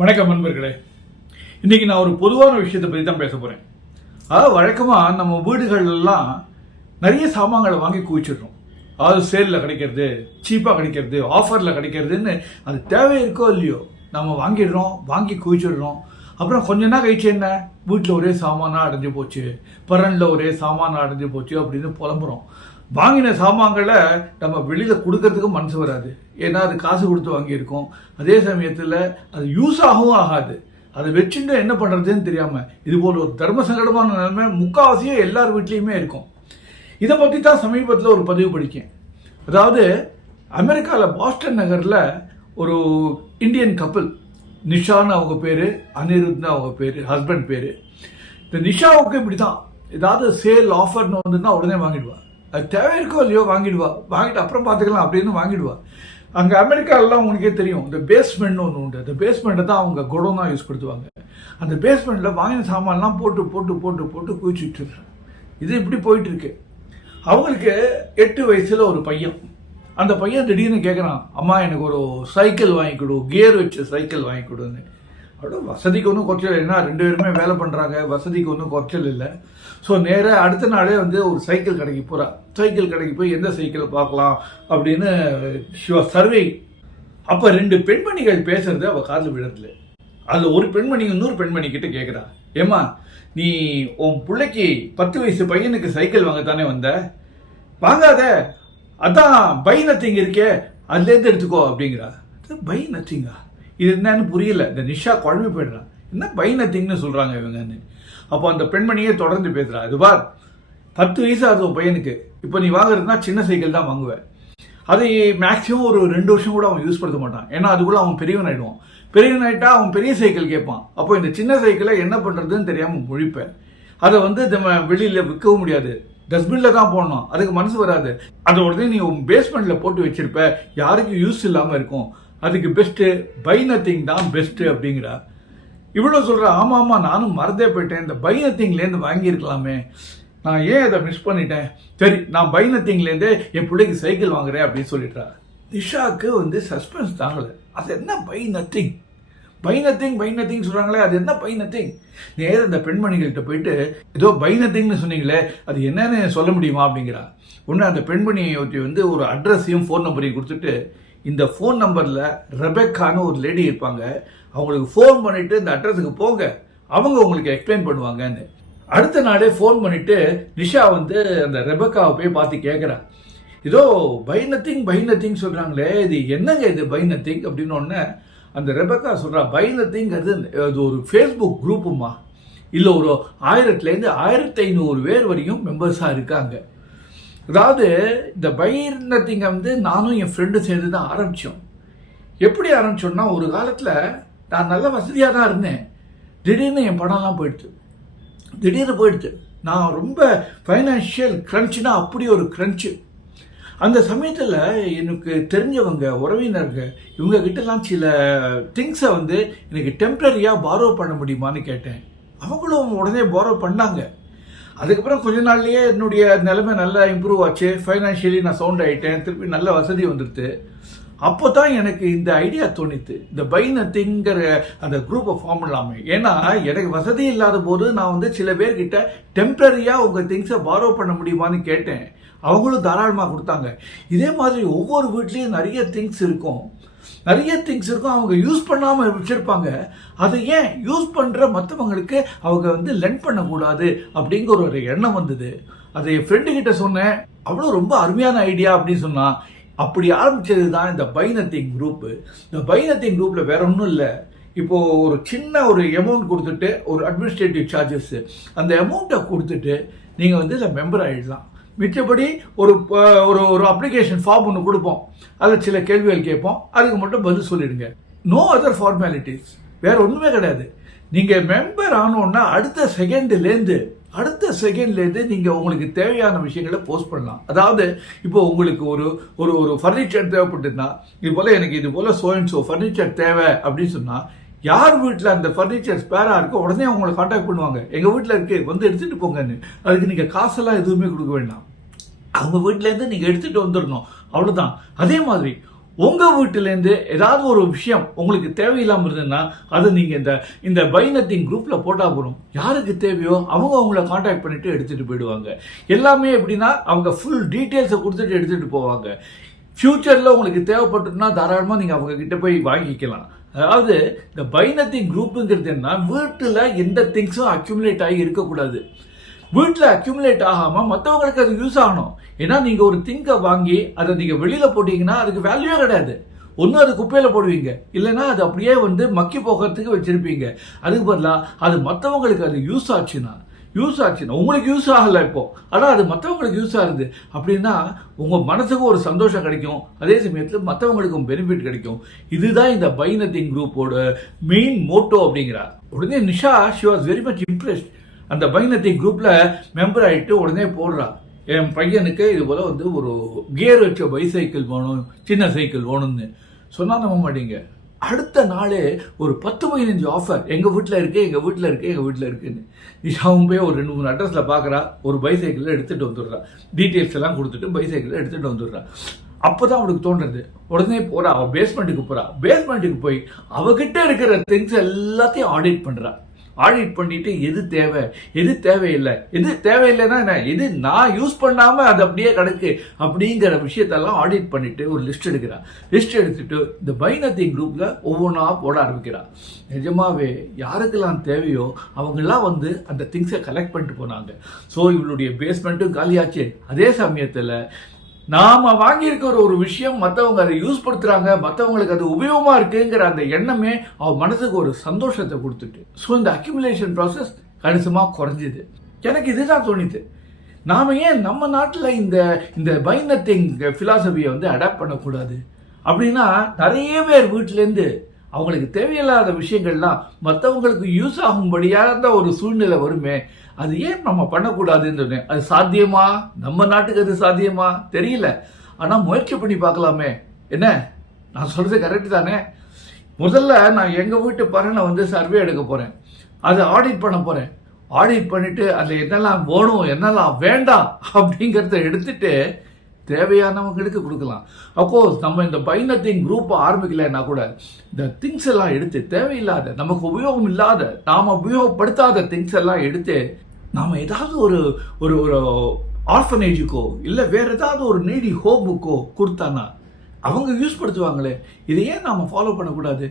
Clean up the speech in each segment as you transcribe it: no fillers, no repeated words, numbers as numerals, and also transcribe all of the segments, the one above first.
வணக்கம் நண்பர்களே. இன்னைக்கு நான் ஒரு பொதுவான விஷயத்தை பற்றி தான் பேச போறேன். அதாவது வழக்கமாக நம்ம வீடுகள்லாம் நிறைய சாமான்களை வாங்கி குவிச்சிடுறோம். அதாவது சேலில் கிடைக்கிறது, சீப்பாக கிடைக்கிறது, ஆஃபரில் கிடைக்கிறதுன்னு அது தேவை இருக்கோ இல்லையோ நம்ம வாங்கிடுறோம், வாங்கி குவிச்சிடுறோம். அப்புறம் கொஞ்ச நாள் கழிச்சு என்ன, வீட்டில் ஒரே சாமானாக அடைஞ்சு போச்சு, பரனில் ஒரே சாமானாக அடைஞ்சு போச்சு அப்படின்னு புலம்புறோம். வாங்கின சாமான்களை நம்ம வெளியில் கொடுக்கறதுக்கு மனசு வராது. ஏன்னா அது காசு கொடுத்து வாங்கியிருக்கோம். அதே சமயத்தில் அது யூஸ் ஆகவும் ஆகாது. அதை வச்சுட்டு என்ன பண்ணுறதுன்னு தெரியாமல் இது போல் ஒரு தர்ம சங்கடமான நிலைமை முக்கால்வாசியாக எல்லார் வீட்லேயுமே இருக்கும். இதை பற்றி தான் சமீபத்தில் ஒரு பதிவு படித்தேன். அதாவது அமெரிக்காவில் பாஸ்டன் நகரில் ஒரு இந்தியன் கப்பல், நிஷான்னு அவங்க பேர், அனிருத்னு அவங்க பேர், ஹஸ்பண்ட் பேர். இந்த நிஷாவுக்கு இப்படி தான், ஏதாவது சேல் ஆஃபர்னு வந்துன்னா உடனே வாங்கிடுவா. அது தேவை இருக்கோ இல்லையோ வாங்கிடுவா, வாங்கிட்டு அப்புறம் பார்த்துக்கலாம் அப்படின்னு வாங்கிடுவா. அங்கே அமெரிக்காலெலாம் உங்களுக்கே தெரியும், இந்த பேஸ்மெண்ட்னு ஒன்று உண்டு. அந்த பேஸ்மெண்ட்டை தான் அவங்க குடோனாக யூஸ் கொடுத்துவாங்க. அந்த பேஸ்மெண்ட்டில் வாங்கின சாமான்லாம் போட்டு போட்டு போட்டு போட்டு குவிச்சுட்டு இது இப்படி போயிட்டு இருக்கு. அவங்களுக்கு 8 வயசுல ஒரு பையன். அந்த பையன் திடீர்னு கேட்குறான், அம்மா எனக்கு ஒரு சைக்கிள் வாங்கி கொடு, கியர் வச்ச சைக்கிள் வாங்கி கொடுன்னு. அவ்வளோ வசதிக்கு ஒன்றும் குறைச்சல் இல்லைன்னா 2 பேருமே வேலை பண்ணுறாங்க, வசதிக்கு ஒன்றும் குறைச்சல் இல்லை. ஸோ நேராக அடுத்த நாளே ஒரு சைக்கிள் கடைக்கு போகிறா. சைக்கிள் கடைக்கு போய் எந்த சைக்கிளை பார்க்கலாம் அப்படின்னு சர்வே. அப்போ 2 பெண்மணிகள் பேசுறது அவள் காதில் விழுறதில்ல. அதில் ஒரு பெண்மணி இன்னொரு பெண்மணி கிட்ட கேட்குறா, ஏம்மா நீ உன் பிள்ளைக்கு 10 வயசு பையனுக்கு சைக்கிள் வாங்கத்தானே வந்த, வாங்காத, அதான் பை நத்திங் இருக்கே, அதுலேருந்து எடுத்துக்கோ அப்படிங்கிறா. பை நத்திங்கா, இது என்னன்னு புரியல. இந்த நிஷா குழம்பு போயிடுறான், என்ன பை நத்திங்னு சொல்கிறாங்க இவங்கன்னு. அப்போ அந்த பெண்மணியே தொடர்ந்து பேசுகிறா, இது பார் 10 வயசு ஆகுது பையனுக்கு, இப்போ நீ வாங்குறதுனா சின்ன சைக்கிள் தான் வாங்குவேன். அதை மேக்ஸிமம் ஒரு 2 வருஷம் கூட அவன் யூஸ் பண்ண மாட்டான். ஏன்னா அதுக்குள்ள அவன் பெரியவன் ஆகிடுவான். பெரியவன் ஆகிட்டா அவன் பெரிய சைக்கிள் கேட்பான். அப்போ இந்த சின்ன சைக்கிளை என்ன பண்ணுறதுன்னு தெரியாமல் முழிப்பேன். அதை நம்ம வெளியில் விற்கவும் முடியாது, டஸ்ட்பினில் தான் போடணும், அதுக்கு மனசு வராது. அதை உடனே நீ உன் பேஸ்மெண்ட்டில் போட்டு வச்சிருப்ப, யாருக்கும் யூஸ் இல்லாமல் இருக்கும், அதுக்கு பெஸ்ட்டு பை நத்திங் தான் பெஸ்ட்டு அப்படிங்கிறா. இவ்வளோ சொல்கிற, ஆமாம் ஆமாம் நானும் மறந்தே போயிட்டேன், இந்த பை நத்திங்லேருந்து வாங்கியிருக்கலாமே, நான் ஏன் அதை மிஸ் பண்ணிட்டேன், சரி நான் பை நத்திங்லேருந்தே என் பிள்ளைக்கு சைக்கிள் வாங்குறேன் அப்படின்னு சொல்லிட்டா. நிஷாவுக்கு சஸ்பென்ஸ் தாங்கலை. அது என்ன buy nothing, buy nothing buy nothing சொல்கிறாங்களே, அது என்ன பை நத்திங். நேரம் இந்த பெண்மணிகள்கிட்ட போயிட்டு, ஏதோ பை நத்திங்னு சொன்னீங்களே அது என்னன்னு சொல்ல முடியுமா அப்படிங்கிறா. ஒன்று அந்த பெண்மணியை ஒரு அட்ரஸையும் ஃபோன் நம்பரையும் கொடுத்துட்டு, இந்த ஃபோன் நம்பரில் ரெபெக்கான்னு ஒரு லேடி இருப்பாங்க, அவங்களுக்கு ஃபோன் பண்ணிவிட்டு இந்த அட்ரஸுக்கு போங்க, அவங்க உங்களுக்கு எக்ஸ்பிளைன் பண்ணுவாங்கன்னு. அடுத்த நாளே ஃபோன் பண்ணிவிட்டு நிஷா அந்த ரெபெக்காவை போய் பார்த்து கேட்குறா, ஏதோ பை நத்திங் சொல்கிறாங்களே, இது என்னங்க இது பை நத்திங் அப்படின்னு. ஒன்று அந்த ரெபெக்கா சொல்கிறா, பை நத்திங்கிறது அது ஒரு ஃபேஸ்புக் குரூப்புமா, இல்லை ஒரு 1000லேருந்து 1500 பேர் வரையும் மெம்பர்ஸாக இருக்காங்க. அதாவது இந்த பை நத்திங்கை நானும் என் ஃப்ரெண்டு சேர்ந்து தான் ஆரம்பித்தோம். எப்படி ஆரம்பித்தோன்னா, ஒரு காலத்தில் நான் நல்ல வசதியாக தான் இருந்தேன், திடீர்னு என் பணம்லாம் போயிடுச்சு. நான் ரொம்ப ஃபைனான்ஷியல் க்ரன்ச்சுனா அப்படி ஒரு க்ரன்ச்சு. அந்த சமயத்தில் எனக்கு தெரிஞ்சவங்க, உறவினருங்க, இவங்க கிட்டலாம் சில திங்ஸை எனக்கு டெம்ப்ரரியாக பாரோ பண்ண முடியுமான்னு கேட்டேன். அவங்களும் உடனே பாரோ பண்ணாங்க. அதுக்கப்புறம் கொஞ்ச நாள்லயே என்னுடைய நிலைமை நல்லா இம்ப்ரூவ் ஆச்சு, ஃபைனான்ஷியலி நான் சவுண்ட் ஆகிட்டேன், திருப்பி நல்ல வசதி வந்துடுது. அப்போ தான் எனக்கு இந்த ஐடியா தோணித்து, இந்த பை நத்திங்கிற அந்த குரூப்பை ஃபார்ம் பண்ணலாமே. ஏன்னா எனக்கு வசதி இல்லாத போது நான் சில பேர்கிட்ட டெம்பரரியாக உங்கள் திங்ஸை பாரோ பண்ண முடியுமான்னு கேட்டேன். அவங்களும் தாராளமாக கொடுத்தாங்க. இதே மாதிரி ஒவ்வொரு வீட்லேயும் நிறைய திங்ஸ் இருக்கும், அவங்க யூஸ் பண்ணாமல் வச்சுருப்பாங்க. அதை ஏன் யூஸ் பண்ணுற மற்றவங்களுக்கு அவங்க லெண்ட் பண்ணக்கூடாது அப்படிங்கிற ஒரு எண்ணம் வந்தது. அதை என் ஃப்ரெண்டுக்கிட்ட சொன்னேன், அவ்வளோ ரொம்ப அருமையான ஐடியா அப்படின்னு சொன்னான். அப்படி ஆரம்பித்தது தான் இந்த பை நத்திங் குரூப்பு. இந்த பை நத்திங் குரூப்பில் வேற ஒன்றும் இல்லை, இப்போது ஒரு சின்ன அமௌண்ட் கொடுத்துட்டு, ஒரு அட்மினிஸ்ட்ரேட்டிவ் சார்ஜஸ், அந்த அமௌண்ட்டை கொடுத்துட்டு நீங்கள் இதில் மெம்பர் ஆகிடலாம். மிச்சபடி ஒரு ஒரு அப்ளிகேஷன் ஃபார்ம் ஒன்று கொடுப்போம், அதில் சில கேள்விகள் கேட்போம், அதுக்கு மட்டும் பதில் சொல்லிடுங்க. நோ அதர் ஃபார்மாலிட்டிஸ், வேற ஒன்றுமே கிடையாது. நீங்கள் மெம்பர் ஆனோன்னா அடுத்த செகண்ட்லேருந்து நீங்கள் உங்களுக்கு தேவையான விஷயங்களை போஸ்ட் பண்ணலாம். அதாவது இப்போ உங்களுக்கு ஒரு ஃபர்னிச்சர் தேவைப்பட்டுன்னா, இது போல் சோ ஃபர்னிச்சர் தேவை அப்படின்னு சொன்னால், யார் வீட்டில் அந்த ஃபர்னிச்சர் ஸ்பேராக இருக்கோ உடனே அவங்களை காண்டாக்ட் பண்ணுவாங்க, எங்கள் வீட்டில் இருக்குது எடுத்துகிட்டு போங்கன்னு. அதுக்கு நீங்கள் காசெல்லாம் எதுவுமே கொடுக்க வேண்டாம், அவங்க வீட்டிலேருந்து நீங்கள் எடுத்துகிட்டு வந்துடணும், அவ்வளோதான். அதே மாதிரி உங்கள் வீட்டிலேருந்து ஏதாவது ஒரு விஷயம் உங்களுக்கு தேவையில்லாமல் இருந்ததுன்னா அதை நீங்கள் இந்த பை நத்திங் குரூப்பில் போட்டால் போகிறோம். யாருக்கு தேவையோ அவங்க அவங்கள காண்டாக்ட் பண்ணிவிட்டு எடுத்துகிட்டு போயிடுவாங்க. எல்லாமே எப்படின்னா அவங்க ஃபுல் டீட்டெயில்ஸை கொடுத்துட்டு எடுத்துகிட்டு போவாங்க. ஃப்யூச்சரில் உங்களுக்கு தேவைப்பட்டுன்னா தாராளமாக நீங்கள் அவங்க கிட்ட போய் வாங்கிக்கலாம். அதாவது இந்த பை நத்திங் குரூப்புங்கிறது என்ன, வீட்டில் எந்த திங்ஸும் அக்யூமுலேட் ஆகி இருக்கக்கூடாது. வீட்டில் அக்யூமுலேட் ஆகாமல் மற்றவங்களுக்கு அது யூஸ் ஆகணும். ஏன்னா நீங்கள் ஒரு திங்கை வாங்கி அதை நீங்கள் வெளியில் போட்டீங்கன்னா அதுக்கு வேல்யூவே கிடையாது. ஒன்று அது குப்பையில் போடுவீங்க, இல்லைன்னா அது அப்படியே மக்கி போகிறதுக்கு வச்சுருப்பீங்க. அதுக்கு பதிலாக அது மற்றவங்களுக்கு அது யூஸ் ஆச்சுன்னா உங்களுக்கு யூஸ் ஆகலை இப்போ, ஆனால் அது மற்றவங்களுக்கு யூஸ் ஆகுது அப்படின்னா உங்கள் மனசுக்கும் ஒரு சந்தோஷம் கிடைக்கும், அதே சமயத்தில் மற்றவங்களுக்கும் பெனிஃபிட் கிடைக்கும். இதுதான் இந்த பை நத்திங் குரூப்போட மெயின் மோட்டோ அப்படிங்கிறார். உடனே Nisha she was very much impressed. அந்த பை நத்திங் குரூப்பில் மெம்பர் ஆகிட்டு உடனே போடுறா, என் பையனுக்கு இது போல் ஒரு கியர் வச்ச பைசைக்கிள் வேணும், சின்ன சைக்கிள் வேணும்னு சொன்னால் நம்ப மாட்டீங்க. அடுத்த நாளே ஒரு 10-15 ஆஃபர் எங்கள் வீட்டில் இருக்குன்னு. நிஷாவும் போய் ஒரு 2-3 அட்ரஸில் பார்க்குறா, ஒரு பைசைக்கிளில் எடுத்துகிட்டு வந்துடுறா, டீட்டெயில்ஸ் எல்லாம் கொடுத்துட்டு பைசைக்கிளில் எடுத்துகிட்டு வந்துடுறா. அப்போ தான் அவளுக்கு தோன்றது, உடனே போகிறா, அவள் பேஸ்மெண்ட்டுக்கு போய் அவகிட்ட இருக்கிற திங்ஸ் எல்லாத்தையும் ஆடிட் பண்ணுறா. ஆடிட் பண்ணிட்டு எது தேவை எது தேவையில்லைன்னா என்ன, எது நான் யூஸ் பண்ணாமல் அது அப்படியே கிடக்கு அப்படிங்கிற விஷயத்தெல்லாம் ஆடிட் பண்ணிட்டு ஒரு லிஸ்ட் எடுத்துட்டு இந்த பை நத்திங் குரூப்பில் ஒவ்வொன்றா போட ஆரம்பிக்கிறா. நிஜமாவே யாருக்கெல்லாம் தேவையோ அவங்கெல்லாம் அந்த திங்ஸை கலெக்ட் பண்ணிட்டு போனாங்க. ஸோ இவளுடைய பேஸ்மெண்ட்டும் காலியாச்சு. அதே சமயத்தில் நாம வாங்கியிருக்கிற ஒரு விஷயம் மற்றவங்க அதை யூஸ் படுத்துறாங்க, மற்றவங்களுக்கு அது உபயோகமா இருக்குங்கிற அந்த எண்ணமே அவ மனசுக்கு ஒரு சந்தோஷத்தை கொடுத்துட்டு, ஸோ இந்த அக்யூமுலேஷன் ப்ராசஸ் கணிசமாக குறைஞ்சிது. எனக்கு இதுதான் தோணிது, நாம ஏன் நம்ம நாட்டில் இந்த பை நத்திங் ஃபிலாசபியை அடாப்ட் பண்ணக்கூடாது அப்படின்னா, நிறைய பேர் வீட்டிலேருந்து அவங்களுக்கு தேவையில்லாத விஷயங்கள்லாம் மற்றவங்களுக்கு யூஸ் ஆகும்படியாக ஒரு சூழ்நிலை வருமே, அது ஏன் நம்ம பண்ணக்கூடாதுன்னு சொன்னேன். அது சாத்தியமா, நம்ம நாட்டுக்கு அது சாத்தியமா தெரியல, ஆனால் முயற்சி பண்ணி பார்க்கலாமே. என்ன நான் சொல்றது கரெக்டு தானே? முதல்ல நான் எங்கள் வீட்டு பரனை சர்வே எடுக்க போகிறேன், அதை ஆடிட் பண்ண போகிறேன். ஆடிட் பண்ணிட்டு அதில் என்னெல்லாம் வேணும் என்னெல்லாம் வேண்டாம் அப்படிங்கிறத எடுத்துட்டு தேவையானவங்களுக்கு கொடுக்கலாம். அப்போது நம்ம இந்த பை நத்திங் குரூப்பை ஆரம்பிக்கலைன்னா கூட இந்த திங்ஸ் எல்லாம் எடுத்து, தேவையில்லாத நமக்கு உபயோகம் இல்லாத நாம் உபயோகப்படுத்தாத திங்ஸ் எல்லாம் எடுத்து நாம் ஏதாவது ஒரு ஆர்ஃபனேஜுக்கோ இல்லை வேற ஏதாவது ஒரு நீடி ஹோமுக்கோ கொடுத்தானா அவங்க யூஸ் படுத்துவாங்களே. இதை ஏன் நாம் ஃபாலோ பண்ணக்கூடாது?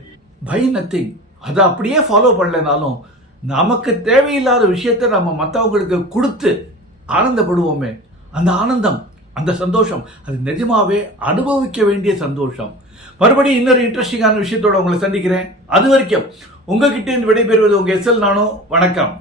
பை நத்திங் அதை அப்படியே ஃபாலோ பண்ணலைனாலும் நமக்கு தேவையில்லாத விஷயத்தை நம்ம மற்றவங்களுக்கு கொடுத்து ஆனந்தப்படுவோமே, அந்த ஆனந்தம், அந்த சந்தோஷம், அது நிஜமாவே அனுபவிக்க வேண்டிய சந்தோஷம். மறுபடியும் இன்னொரு இன்ட்ரெஸ்டிங்கான விஷயத்தோட உங்களை சந்திக்கிறேன். அது வரைக்கும் உங்ககிட்ட விடைபெறுவது உங்க SL நானு. வணக்கம்.